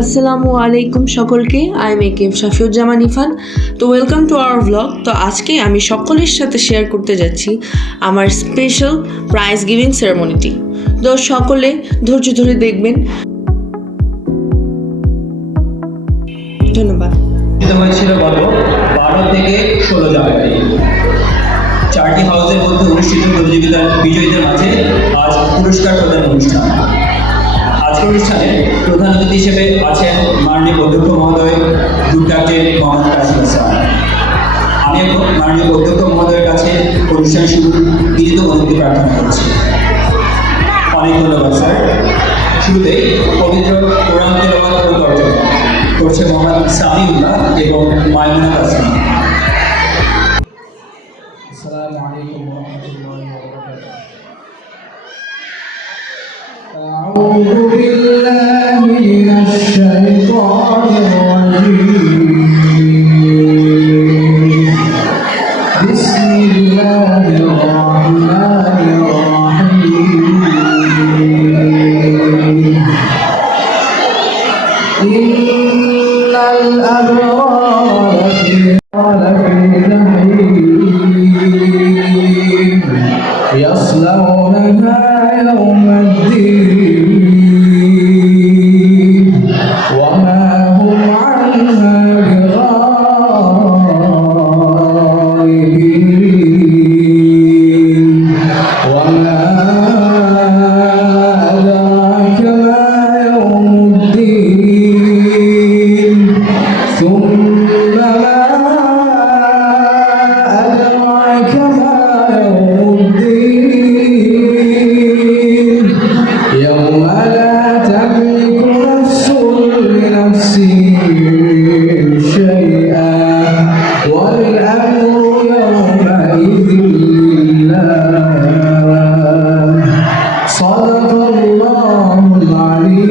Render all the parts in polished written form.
আসসালামু আলাইকুম সকলকে। আই এম একে শাফিউজ্জামান ইরফান। তো ওয়েলকাম টু আওয়ার ব্লগ। তো আজকে আমি সকলের সাথে শেয়ার করতে যাচ্ছি আমার স্পেশাল প্রাইজ গিভিং সেরেমনিটি। তো সকলে ধৈর্য ধরে দেখবেন। ধন্যবাদ। হয়েছিল গত 12 থেকে 16 জানুয়ারি। 4টি হাউসের মধ্যে অনুষ্ঠিত প্রতিযোগিতার বিজয়ীদের মাঝে আজ পুরস্কার প্রদান অনুষ্ঠান। আজকের অনুষ্ঠানে প্রধান অতিথি হিসেবে আছেন মাননীয় অধ্যক্ষ মহোদয় গ্রুপ ক্যাপ্টেন মোহাম্মদ কাসিম হাসান। আমি এখন মাননীয় অধ্যক্ষ মহোদয়ের কাছে অনুষ্ঠান শুরুর বিনীত অনুমতি প্রার্থনা করছি। অনেক ধন্যবাদ স্যার। শুরুতে পবিত্র কোরআন তেলাওয়াত ও তরজমা করছে মোহাম্মদ সামিউল্লাহ এবং মাইমুনা কাসিম। আসসালামু আলাইকুম ওয়া রাহমাতুল্লাহি ওয়া বারাকাতুহু। আউযু বিল্লাহি মিনাশ শাইতানির রাজীম। বিসমিল্লাহির রাহমানির রাহিম। ইন্নাল আবরারা ফি يصلونها يوم الدين وما هم عنها بغائبين وما أدراك ما يوم الدين ثم ما أدراك ما يوم الدين يوم لا تملك نفس لنفس شيئا والأمر يومئذ لله صدق الله العلي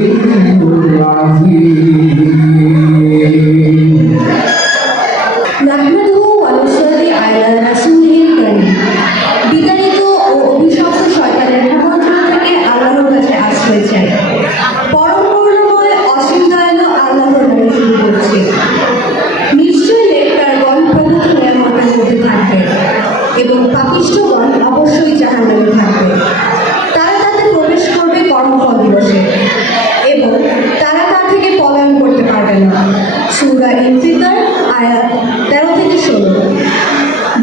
العظيم নাহমাদুহু ওয়া নুসাল্লি আলা রাসূলিল কারীম। বিতাড়িত ও অভিশপ্ত শয়তানের কুমন্ত্রণা থেকে আল্লাহর কাছে আশ্রয় চাই। পরম করুণাময় অসীম দয়ালু আল্লাহর নামে শুরু করছি। নিশ্চয়ই নেককারগণ প্রভুর নিয়ামতের মধ্যে থাকবে এবং পাপিষ্ঠগণ অবশ্যই জাহান্নামে থাকবে। তারা তাতে প্রবেশ করবে কর্মফল দিবসে এবং তারা তা থেকে পলায়ন করতে পারবে না। সূরা ইনফিতার আয়াত 13 থেকে 16।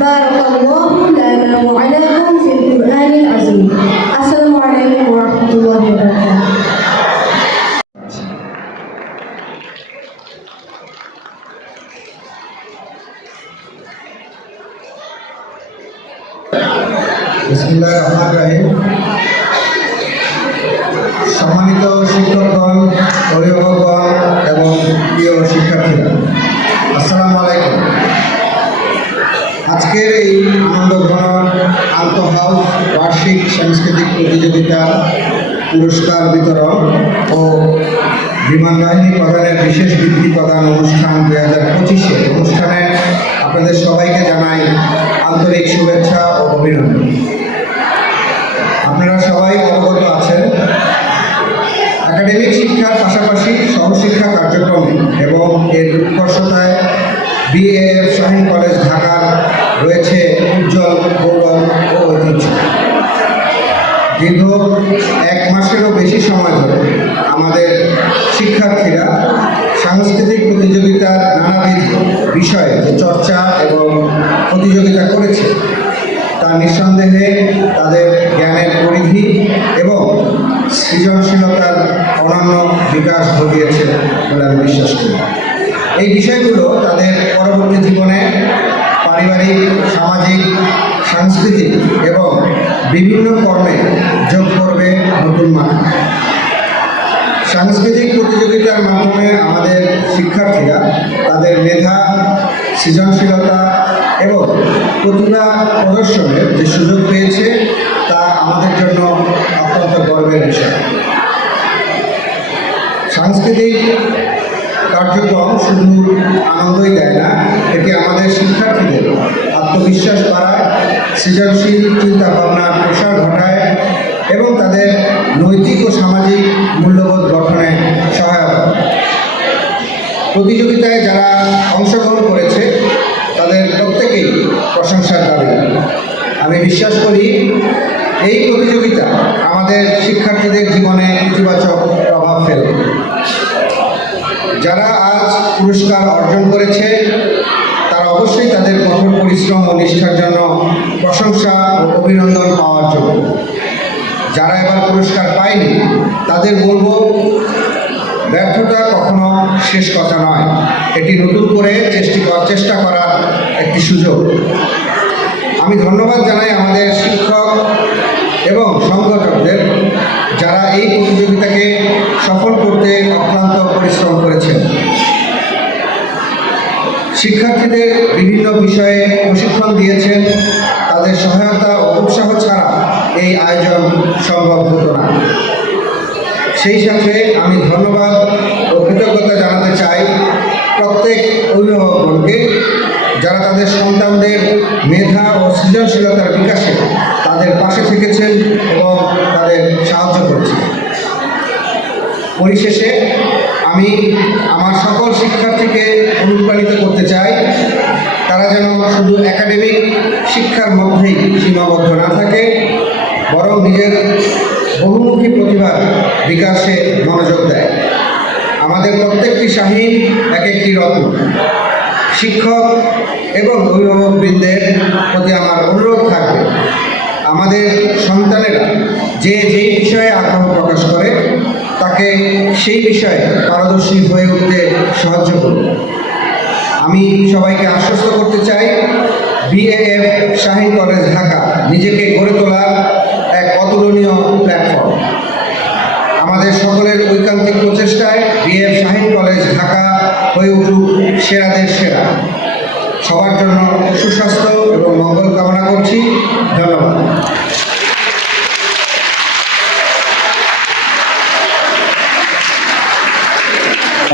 বারাকাল্লাহু লানা ওয়া আলাইকুম ফিল কুরআনিল আযীম। আসসালামু আলাইকুম ওয়া রাহমাতুল্লাহি ওয়া বারাকাতুহু। বিসমিল্লাহির রহমানির রহিম। সম্মানিত শিক্ষকগণ, অভিভাবকগণ এবং প্রিয় শিক্ষার্থীরা, আসসালামু আলাইকুম। আজকের এই আনন্দঘন আন্তঃহাউস বার্ষিক সাংস্কৃতিক প্রতিযোগিতা পুরস্কার বিতরণ ও বিমান বাহিনী প্রধানের বিশেষ বৃত্তি প্রদান অনুষ্ঠান 2025 অনুষ্ঠানে আপনাদের সবাইকে জানাই আন্তরিক শুভেচ্ছা ও অভিনন্দন। আপনারা সবাই অবগত আছেন, একাডেমিক শিক্ষার পাশাপাশি সহশিক্ষা কার্যক্রমে এবং এর উৎকর্ষতায় বিএএফ শাহীন কলেজ ঢাকার রয়েছে উজ্জ্বল গৌরব ও ঐতিহ্য। দীর্ঘ 1 মাসেরও বেশি সময় ধরে আমাদের শিক্ষার্থীরা সাংস্কৃতিক প্রতিযোগিতার নানাবিধ বিষয়ে যে চর্চা এবং প্রতিযোগিতা করেছে তা নিঃসন্দেহে তাদের জ্ঞানের পরিধি এবং সৃজনশীলতার অনন্য বিকাশ ঘটিয়েছে বলে আমি বিশ্বাস করি। এই বিষয়গুলো তাদের পরবর্তী জীবনে পারিবারিক, সামাজিক, সাংস্কৃতিক এবং বিভিন্ন কর্মে যোগ করবে নতুন মাত্রা। সাংস্কৃতিক প্রতিযোগিতার মাধ্যমে আমাদের শিক্ষার্থীরা তাদের মেধা, সৃজনশীলতা এবং প্রতিভা প্রদর্শনের যে সুযোগ পেয়েছে তা আমাদের জন্য অত্যন্ত গর্বের বিষয়। সাংস্কৃতিক কার্যক্রম শুধু আনন্দই দেয় না, এটি আমাদের শিক্ষার্থীদের আত্মবিশ্বাস বাড়ায়, সৃজনশীল চিন্তাভাবনার প্রসার ঘটায় এবং তাদের নৈতিক ও সামাজিক মূল্যবোধ গঠনে সহায়তা। প্রতিযোগিতায় যারা অংশগ্রহণ করেছে তাদের প্রত্যেকেই প্রশংসার দাবি। আমি বিশ্বাস করি এই প্রতিযোগিতা আমাদের শিক্ষার্থীদের জীবনে ইতিবাচক প্রভাব ফেলবে। যারা আজ পুরস্কার অর্জন করেছে তারা অবশ্যই তাদের কঠোর পরিশ্রম ও নিষ্ঠার জন্য প্রশংসা ও অভিনন্দন পাওয়ার যোগ্য। যারা এবার পুরস্কার পায়নি তাদের বলবো, ব্যর্থতা কখনো শেষ কথা নয়, এটি নতুন করে চেষ্টা করার একটি সুযোগ। আমি ধন্যবাদ জানাই আমাদের শিক্ষক এবং সংগঠকদের যারা এই প্রতিযোগিতাকে সফল করতে অক্লান্ত পরিশ্রম করেছেন। শিক্ষার্থীদের বিভিন্ন বিষয়ে প্রশিক্ষণ দিয়েছেন, তাদের সহায়তা ও উৎসাহ ছাড়া এই আয়োজন সম্ভব হতো না। সেই সাথে আমি ধন্যবাদ ও কৃতজ্ঞতা জানাতে চাই প্রত্যেক অভিভাবকগণকে যারা তাদের সন্তানদের মেধা ও সৃজনশীলতার বিকাশে তাদের পাশে থেকেছেন এবং তাদের সাহায্য করছেন। পরিশেষে আমি আমার সকল শিক্ষার্থীকে অনুপ্রাণিত করতে চাই তারা যেন শুধু একাডেমিক শিক্ষার মধ্যেই সীমাবদ্ধ না থাকে, বরং নিজের বহুমুখী প্রতিভার বিকাশে মনোযোগ দেয়। আমাদের প্রত্যেকটি শাহীন এক একটি রত্ন। শিক্ষক এবং অভিভাবকবৃন্দের প্রতি আমার অনুরোধ থাকবে, আমাদের সন্তানেরা যেই বিষয়ে আগ্রহ প্রকাশ করে তাকে সেই বিষয়ে পারদর্শী হয়ে উঠতে সাহায্য করুন। আমি সবাইকে আশ্বস্ত করতে চাই, বিএএফ শাহীন কলেজ ঢাকা নিজেকে গড়ে তোলার এক অতুলনীয় প্ল্যাটফর্ম। আমাদের সকলের ঐকান্তিক প্রচেষ্টায় বিএএফ শাহীন কলেজ ঢাকা হয়ে উঠুক সেরাদের সেরা। সবার জন্য সুস্বাস্থ্য এবং মঙ্গল কামনা করছি। ধন্যবাদ।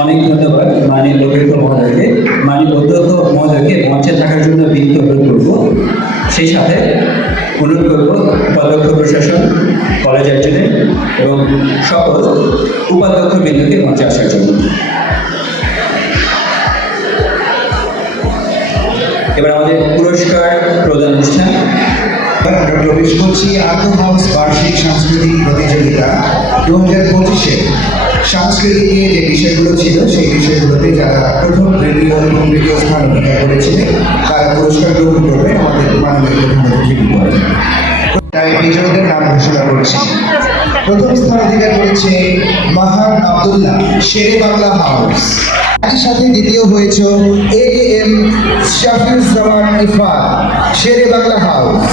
অনেক ধন্যবাদ মাননীয় ললিত মহোদয়কে। মাননীয় অধ্যক্ষ মহোদয়কে মঞ্চে থাকার জন্য বিনীত অনুরোধ করব। সেই সাথে অনুরোধ করব উপাধ্যক্ষ প্রশাসন, কলেজ অ্যাডজুটেন্ট এবং সকল উপাধ্যক্ষ বৃন্দকে মঞ্চে আসার জন্য। এবার আমাদের পুরস্কার প্রদান অনুষ্ঠান। প্রবেশ করছি আর্ট হাউস বার্ষিক সাংস্কৃতিক প্রতিযোগিতা 2025-এ। সাংস্কৃতিক যে বিষয়গুলো ছিল সেই বিষয়গুলোতে যারা প্রথম তৃতীয় এবং তৃতীয় স্থান অধিকার করেছিলেন তারা পুরস্কার গ্রহণ করবে আমাদের মাননীয় প্রধান অতিথি মহোদয়। তাই বিজয়ীদের নাম ঘোষণা করছি। প্রথম স্থান অধিকার করেছে মাহান আব্দুল্লাহ, শেরে বাংলা হাউস। একই সাথে দ্বিতীয় হয়েছে AKM শাফিউজ্জামান ইরফান, শেরে বাংলা হাউস।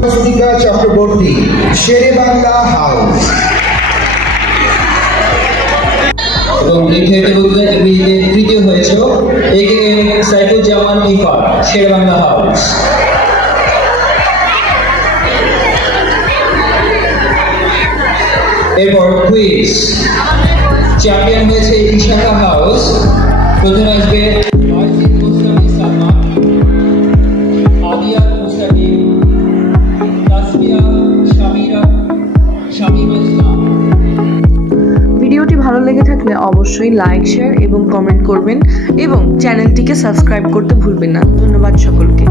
স্বস্তিকা চক্রবর্তী, শেরে বাংলা হাউস। এবং তৃতীয় হয়েছে AKM সাইফুজ্জামান ইরফান, শেরে বাংলা হাউস। এরপর কুইজ চ্যাম্পিয়ন হয়েছে ইশাকা হাউস। প্রথমে আসবে ভিডিওটি ভালো লেগে থাকলে অবশ্যই লাইক, শেয়ার এবং কমেন্ট করবেন এবং চ্যানেলটিকে সাবস্ক্রাইব করতে ভুলবেন না। ধন্যবাদ সকলকে।